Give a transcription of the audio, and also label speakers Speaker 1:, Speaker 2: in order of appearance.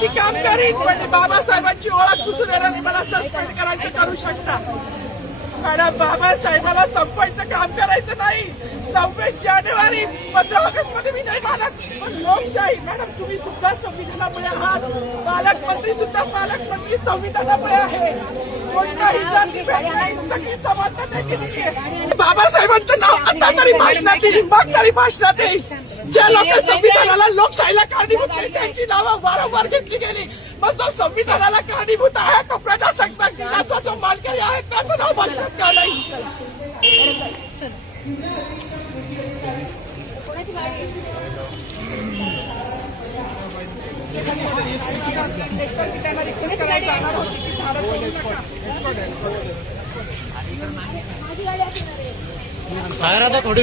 Speaker 1: मी काम करीन पण बाबासाहेबांची ओळख पुसून येणारी मला सस्पेंड करायचं करू शकता. मॅडम बाबासाहेबाला संपवायचं काम करायचं नाही. सव्वीस जानेवारी पंधरा ऑगस्टमध्ये मी नाही मानत पण लोकशाही मॅडम तुम्ही सुद्धा संविधानामुळे आहात. पालकमंत्री सुद्धा पालकमंत्री संविधानामुळे आहे. कोणताही जाती नाही सगळी समानता त्यांनी दिली आहे. बाबासाहेबांचं नाव आता तरी भाषणात येईल मग तरी भाषणात येईल. ज्या लोक संविधानाला लोकशाहीला कारणीभूत केली त्यांची नावं वारंवार घेतली गेली. मग जो संविधानाला कारणीभूत आहे तो प्रजासत्ताक जो मालकरी आहे त्याचं नाव भाषणात का नाही?
Speaker 2: सागरात थोडी